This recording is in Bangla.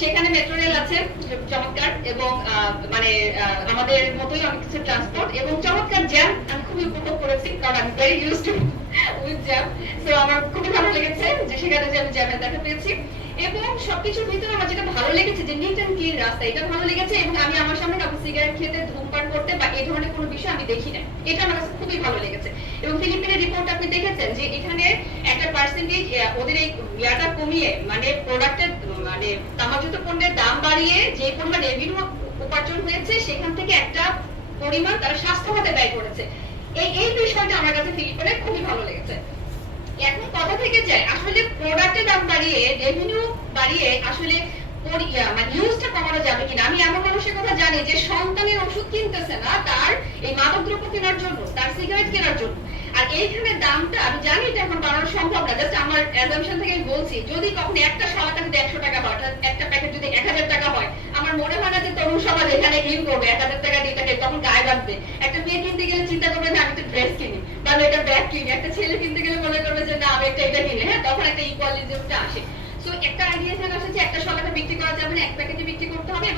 সেখানে মেট্রো রেল আছে চমৎকার, এবং মানে আমাদের মতোই অনেক কিছু ট্রান্সপোর্ট এবং চমৎকার জ্যাম আমি খুবই উপভোগ করেছি, কারণ আমি very use to with jam. So আমার খুবই ভালো লেগেছে যে সেখানে যে আমি জ্যামের দেখা পেয়েছি, এবং সবকিছুর ভিতরে আমার যেটা ভালো লেগেছে যে নিট এন্ড ক্লিন রাস্তা, এটা ভালো লেগেছে। এবং আমি আমার সামনে কাউকে সিগারেট খেতে, ধূমপান করতে বা এই ধরনের কোনো বিষয় আমি দেখি না, এটা আমার কাছে খুবই ভালো লেগেছে। এবং ফিলিপিনের রিপোর্ট আপনি দেখেছেন যে এখানে একটা পার্সেন্টেজ ওদের এই ইয়াটা কমিয়ে, মানে প্রোডাক্টের মানে তামাকজাত পণ্যের দাম বাড়িয়ে যে পরিমাণ রেভিনিউ উপার্জন হয়েছে, সেখান থেকে একটা পরিমাণ তারা স্বাস্থ্য খাতে ব্যয় করেছে। এই বিষয়টা আমার কাছে ফিলিপিনের খুবই ভালো লেগেছে। এখন কথা থেকে যায় আসলে প্রোডাক্টের দাম বাড়িয়ে, রেভিনিউ বাড়িয়ে আসলে মানে ইউজটা কমানো যাবে কিনা। আমি এমন মানুষের কথা জানি যে সন্তানের ওষুধ কিনতেছে না তার এই মাদকদ্রব্য কেনার জন্য, তার সিগারেট কেনার জন্য। আর এইখানে দামটা আমি জানি এটা এখন বাড়ানো সম্ভব না, জাস্ট আমার অ্যাজাম্পশন থেকে আমি বলছি, যদি কখনো একটা শরাটা যদি 100 টাকা হয়, একটা প্যাকেট যদি 1000 টাকা হয়, আমার মনে হয় না যে তরুণ সমাজ এখানে ইন করবে 1000 টাকা দিয়ে থাকে, তখন গায়ে বাঁধবে। একটা মেয়ে কিনতে গেলে চিন্তা করবে যে আমি তো ড্রেস কিনি বা একটা ব্যাগ কিনি, একটা ছেলে কিনতে গেলে মনে করবে যে না আমি একটা এটা কিনি। হ্যাঁ, তখন একটা ইকুয়ালিজমটা আসে। সো একটা আইডিয়া এখানে আসে যে একটা শরাটা বিক্রি করা যাবে না, এক প্যাকেটে বিক্রি করতে হবে। এবং